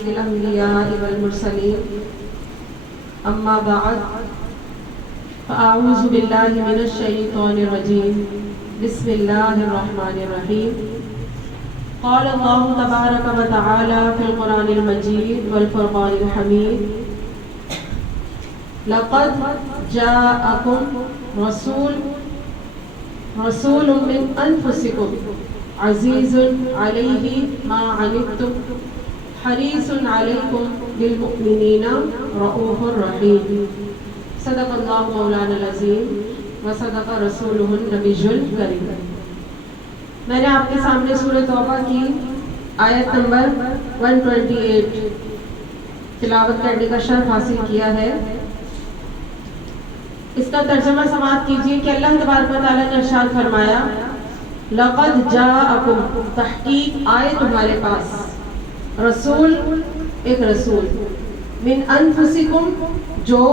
الأنبياء والمرسلين أما بعد فأعوذ بالله من الشيطان الرجيم بسم الله الرحمن الرحيم قال الله تبارك وتعالى في القرآن المجيد والفرقان الحميد لقد جاءكم رسول من أنفسكم عزيز عليه ما عنتم حريص عليكم بالمؤمنين رؤوف رحيم صدق اللہ مولانا العظیم وصدق رسولہ النبی الکریم۔ میں نے آپ کے سامنے سورۃ توبہ کی آیت نمبر 128 تلاوت کرنے کا شرف حاصل کیا ہے۔ اس کا ترجمہ سماعت کیجیے کہ اللہ تبارک و تعالیٰ نے ارشاد فرمایا لقد جاءکم، تحقیق آئے تمہارے پاس، رسول، ایک رسول، من انفسکم، جو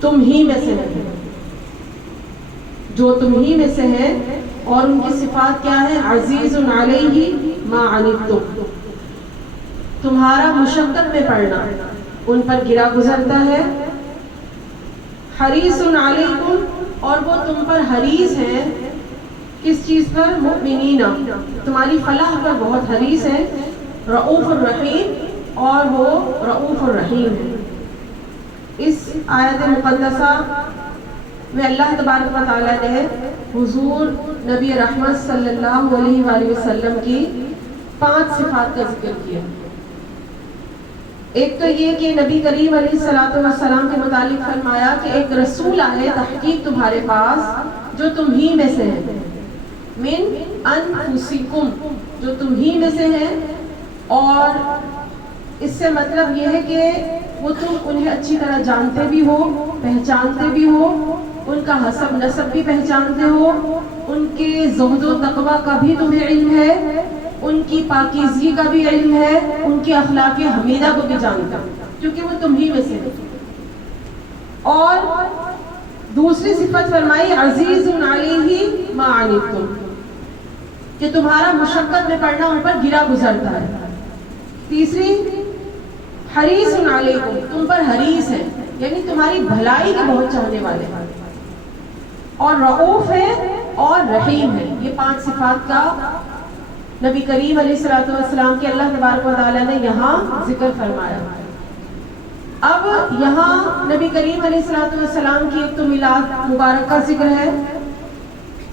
تم ہی میں سے ہے، جو تم ہی میں سے ہے، اور ان کی صفات کیا ہے؟ عزیز علیہ ما عنتم، تمہارا مشقت میں پڑنا ان پر گرا گزرتا ہے، حریص علیکم، اور وہ تم پر حریص ہیں، کس چیز پر؟ مؤمنین، تمہاری فلاح پر بہت حریص ہے، رؤوف الرحیم، اور وہ رؤوف الرحیم ہے۔ اس آیت مقدسہ میں اللہ تبارک و تعالیٰ نے حضور نبی رحمت صلی اللہ علیہ وآلہ وسلم کی 5 صفات کا ذکر کیا۔ ایک تو یہ کہ نبی کریم علیہ السلام کے متعلق فرمایا کہ ایک رسول آئے تحقیق تمہارے پاس جو تم ہی میں سے ہے، من انفسکم، جو تم ہی میں سے ہیں، اور اس سے مطلب یہ ہے کہ وہ تم انہیں اچھی طرح جانتے بھی ہو، پہچانتے بھی ہو، ان کا حسب نسب بھی پہچانتے ہو، ان کے زہد و تقویٰ کا بھی تمہیں علم ہے، ان کی پاکیزگی کا بھی علم ہے، ان کی اخلاق حمیدہ کو بھی جانتے ہو، کیونکہ وہ تم ہی میں سے ہیں۔ اور دوسری صفت فرمائی عزیز علیہ ما عنتم، کہ تمہارا مشقت میں پڑنا ان پر گرا گزرتا ہے۔ تیسری حریص علیکم، تم پر حریص ہے، یعنی تمہاری بھلائی کے بہت چاہنے والے ہیں، اور رؤوف ہے اور رحیم ہے۔ یہ 5 صفات کا نبی کریم علیہ السلام کے اللہ تبارک و تعالیٰ نے یہاں ذکر فرمایا۔ اب یہاں نبی کریم علیہ السلام کی ایک تو میلاد مبارک کا ذکر ہے،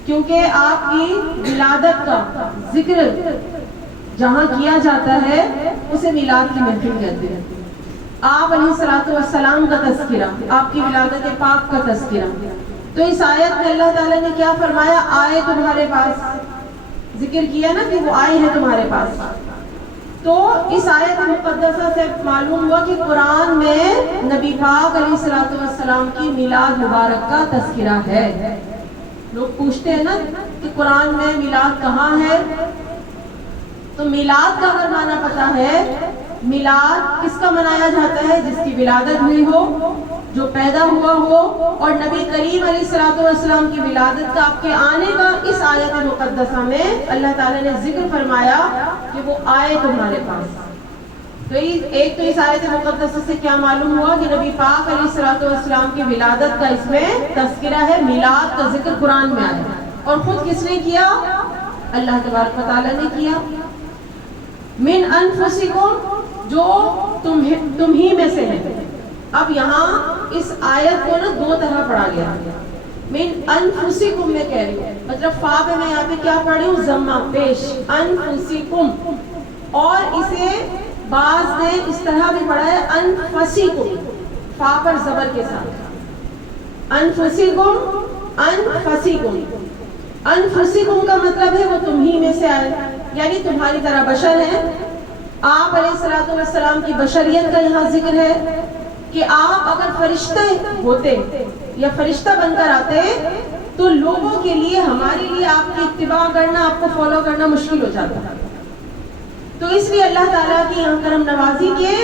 کیونکہ آپ کی ولادت کا ذکر جہاں کیا جاتا ہے اسے میلاد کی محفل کہتے ہیں۔ آپ علیہ السلام کا تذکرہ، آپ کی ولادت پاک کا تذکرہ۔ تو اس آیت میں اللہ تعالیٰ نے کیا فرمایا؟ آئے تمہارے پاس، ذکر کیا نا کہ وہ آئے ہیں تمہارے پاس۔ تو اس آیت مقدسہ سے معلوم ہوا کہ قرآن میں نبی پاک علیہ السلام کی میلاد مبارک کا تذکرہ ہے۔ لوگ پوچھتے ہیں نا کہ قرآن میں میلاد کہاں ہے؟ تو میلاد کا اگر معنی پتہ ہے، میلاد کس کا منایا جاتا ہے؟ جس کی ولادت ہوئی ہو، جو پیدا ہوا ہو، اور نبی کریم علیہ السلام کی ولادت کا، آپ کے آنے کا اس آیت مقدسہ میں اللہ تعالیٰ نے ذکر فرمایا کہ وہ آئے تمہارے پاس۔ تو ایک تو اس آیت مقدسہ سے کیا معلوم ہوا کہ نبی پاک علیہ السلام کی ولادت کا اس میں تذکرہ ہے، میلاد کا ذکر قرآن میں آیا، اور خود کس نے کیا؟ اللہ تبارک و تعالیٰ نے کیا۔ من انفسکم، جو تم ہی میں سے ہے۔ اب یہاں اس آیت کو نا 2 طرح پڑھا گیا۔ من انفسکم میں کہہ رہی ہوں، مطلب فا پہ میں یہاں پہ کیا پڑھ رہی ہوں؟ ضمہ پیش، انفسکم، اور اسے بعض نے اس طرح بھی پڑھا ہے انفسکم، فا پر زبر کے ساتھ، انفسکم، انفسکم۔ انفسکم کا مطلب ہے وہ تم ہی میں سے آئے، یعنی تمہاری طرح بشر ہیں۔ آپ علیہ السلام کی بشریت کا یہاں ذکر ہے کہ آپ اگر فرشتے ہوتے یا فرشتہ بن کر آتے تو لوگوں کے لیے، ہمارے لیے آپ کی اتباع کرنا، آپ کو فالو کرنا مشکل ہو جاتا۔ تو اس لیے اللہ تعالیٰ کی یہاں کرم نوازی کے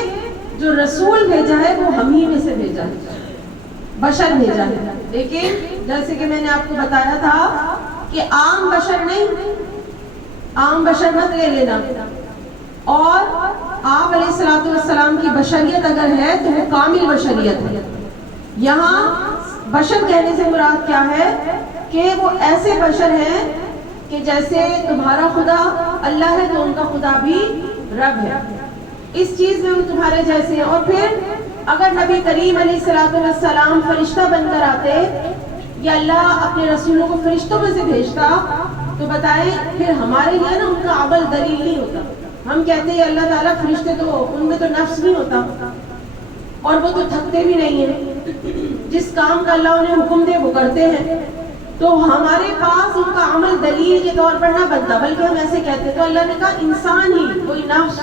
جو رسول بھیجا ہے وہ ہم ہی میں سے بھیجا ہے، بشر بھیجا ہے۔ لیکن جیسے کہ میں نے آپ کو بتایا تھا کہ عام بشر نہیں، عام بشر مت لے لینا، اور آپ علیہ الصلوۃ والسلام کی بشریت اگر ہے تو وہ کامل بشریت ہے. یہاں بشر کہنے سے مراد کیا ہے کہ وہ ایسے بشر ہیں کہ جیسے تمہارا خدا اللہ ہے تو ان کا خدا بھی رب ہے. اس چیز میں وہ تمہارے جیسے ہیں. اور پھر اگر نبی کریم علیہ الصلوۃ والسلام فرشتہ بن کر آتے یا اللہ اپنے رسولوں کو فرشتوں میں سے بھیجتا تو بتائیں پھر ہمارے لیے نا ان کا عمل دلیل نہیں ہوتا. ہم کہتے ہیں اللہ تعالیٰ فرشتے تو ان میں تو نفس نہیں ہوتا اور وہ تو تھکتے بھی نہیں ہیں, جس کام کا اللہ انہیں حکم دے وہ کرتے ہیں, تو ہمارے پاس ان کا عمل دلیل کے طور پر نہ بنتا بلکہ ہم ایسے کہتے. تو اللہ نے کہا انسان ہی کوئی نفس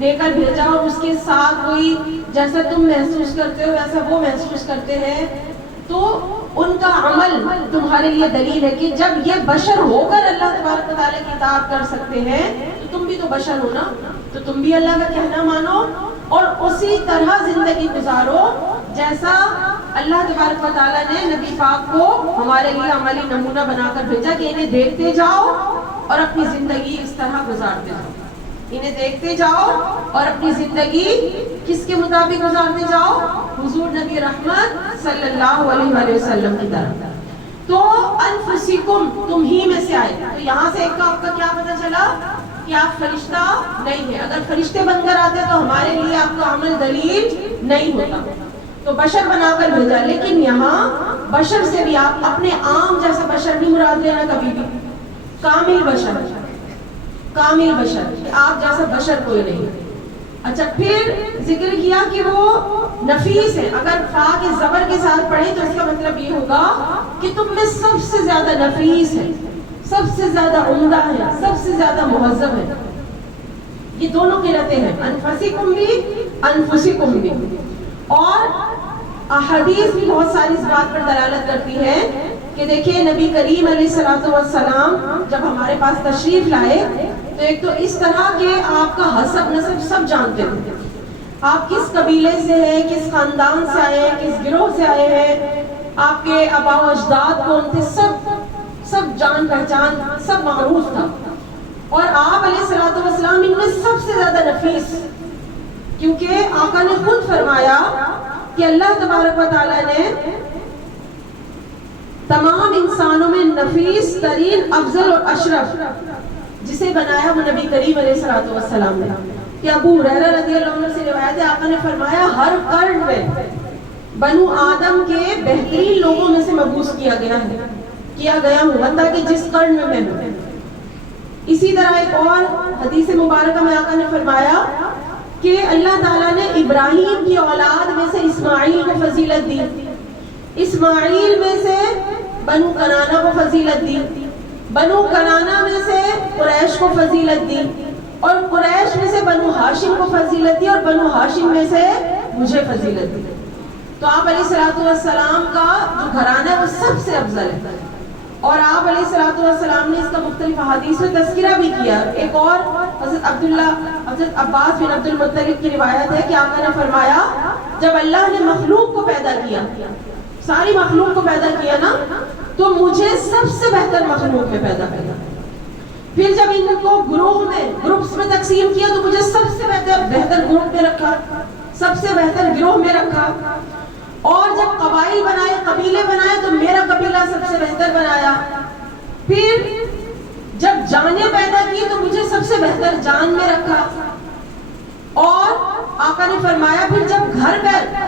دے کر بھیجا اور اس کے ساتھ کوئی جیسا تم محسوس کرتے ہو ویسا وہ محسوس کرتے ہیں, تو ان کا عمل تمہارے لیے دلیل ہے کہ جب یہ بشر ہو کر اللہ تبارک و تعالیٰ کی اطاعت کر سکتے ہیں تو تم بھی تو بشر ہو نا, تو تم بھی اللہ کا کہنا مانو اور اسی طرح زندگی گزارو جیسا اللہ تبارک و تعالیٰ نے نبی پاک کو ہمارے لیے عملی نمونہ بنا کر بھیجا کہ انہیں دیکھتے جاؤ اور اپنی زندگی اس طرح گزارتے جاؤ. انہیں دیکھتے جاؤ اور اپنی زندگی کس کے مطابق گزارتے جاؤ, حضور نبی رحمت صلی اللہ علیہ وسلم کی طرح. تو انفسکم تم ہی میں سے آئے. تو یہاں سے ایک کا آپ کا کیا پتہ چلا کہ آپ فرشتہ نہیں ہیں. اگر فرشتے بن کر آتے تو ہمارے لیے آپ کا عمل دلیل نہیں ہوتا, تو بشر بنا کر بھیجا. لیکن یہاں بشر سے بھی آپ اپنے عام جیسا بشر نہیں مراد لینا کبھی بھی, کامل بشر, کامل بشر, آپ جیسا بشر کوئی نہیں. اچھا پھر ذکر کیا کہ وہ نفیس ہے. اگر فا کے زبر کے ساتھ پڑھیں تو اس کا مطلب یہ ہوگا کہ تم میں سب سے زیادہ نفیس ہے, سب سے زیادہ عمدہ ہے, سب سے زیادہ مہذب ہے. یہ دونوں قرأتیں ہیں, انفسکم بھی انفسکم بھی. اور احادیث بھی بہت ساری اس بات پر دلالت کرتی ہے کہ دیکھیں نبی کریم علیہ الصلوۃ والسلام جب ہمارے پاس تشریف لائے تو ایک تو اس طرح کہ آپ کا حسب نسب سب جانتے تھے, آپ کس قبیلے سے ہیں, کس خاندان سے آئے ہیں, کس گروہ سے آئے ہیں, آپ کے آباء و اجداد کون تھے, سب جان پہچان سب معروف تھا. اور آپ علیہ الصلوۃ والسلام ان میں سب سے زیادہ نفیس, کیونکہ آقا نے خود فرمایا کہ اللہ تبارک و تعالیٰ نے تمام انسانوں میں نفیس ترین افضل اور اشرف جسے بنایا وہ نبی کریم علیہ الصلوۃ والسلام نے. کہ ابو ہریرہ رضی اللہ عنہ سے روایت ہے آقا نے فرمایا ہر قرن میں بنو آدم کے بہترین لوگوں میں سے مبعوث کیا گیا ہوں حتیٰ کہ جس قرن میں ہوں. اسی طرح ایک اور حدیث مبارکہ میں آقا نے فرمایا کہ اللہ تعالیٰ نے ابراہیم کی اولاد میں سے اسماعیل کو فضیلت دی, اسماعیل میں سے بنو کنانہ کو فضیلت دی, بنو کنانہ میں سے قریش کو فضیلت دی, اور قریش میں سے بنو ہاشم کو فضیلت دی, اور بنو ہاشم میں سے مجھے فضیلت دی. تو آپ علیہ الصلوۃ والسلام کا جو گھرانہ ہے وہ سب سے افضل ہے. اور آپ علیہ الصلوۃ والسلام نے اس کا مختلف احادیث میں تذکرہ بھی کیا. ایک اور حضرت عباس بن عبد المطلب کی روایت ہے کہ آقا نے فرمایا جب اللہ نے مخلوق کو پیدا کیا, ساری مخلوق کو پیدا کیا نا, تو مجھے سب سے بہتر مخلوق میں پیدا کیا. پھر جب ان کو گروپس میں تقسیم کیا تو مجھے سب سے بہتر گروپ میں رکھا, سب سے بہتر گروہ میں رکھا. اور جب قبائل بنائے, قبیلے بنائے, تو میرا قبیلہ سب سے بہتر بنایا. پھر جب جانیں پیدا کی تو مجھے سب سے بہتر جان میں رکھا. اور آقا نے فرمایا پھر جب گھر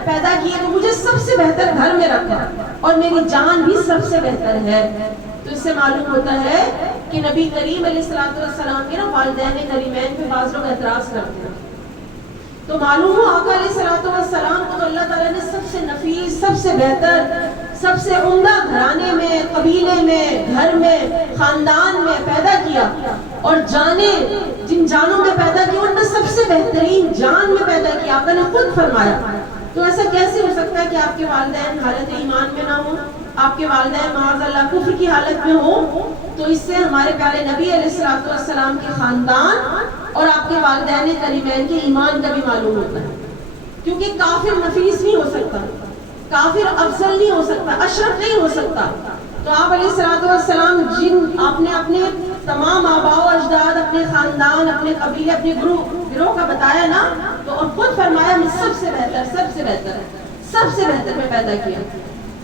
پیدا کیے تو مجھے سب سے بہتر گھر میں رکھا, اور میری جان بھی سب سے بہتر ہے. تو اس سے معلوم ہوتا ہے کہ نبی کریم علیہ الصلوۃ والسلام کے نا والدین کریمین پہ بعض لوگ اعتراض کرتے ہیں. تو معلوم ہو آقا علیہ الصلوۃ والسلام کو تو اللہ تعالیٰ نے سب سے نفیس, سب سے بہتر, سب سے عمدہ گھرانے میں, قبیلے میں, گھر میں, خاندان میں پیدا کیا. اور جن جانوں میں پیدا کیا ان میں سب سے بہترین جان میں پیدا کیا. آقا نے خود فرمایا. تو ایسا کیسے ہو سکتا ہے کہ آپ کے والدین حالت ایمان میں نہ ہوں, آپ کے والدین معاذ اللہ کفر کی حالت میں ہوں؟ تو اس سے ہمارے پیارے نبی علیہ الصلوۃ والسلام کے خاندان اور آپ کے والدین کریمین کے ایمان کا بھی معلوم ہوتا ہے. کیونکہ کافر نفیس نہیں ہو سکتا, کافر افضل نہیں ہو سکتا, اشرف نہیں ہو سکتا. تو آپ علیہ الصلوۃ والسلام جن آپ نے اپنے تمام آباء و اجداد، اپنے خاندان، اپنے قبیلے، اپنے گروہ کا بتایا نا، تو اور خود فرمایا میں سب سے بہتر میں پیدا کیا،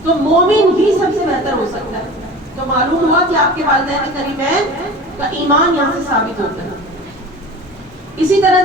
تو مومن ہی سب سے بہتر ہو سکتا ہے. تو معلوم ہوا کہ آپ کے والدین کریمین کا ایمان یہاں سے ثابت ہوتا ہے. اسی طرح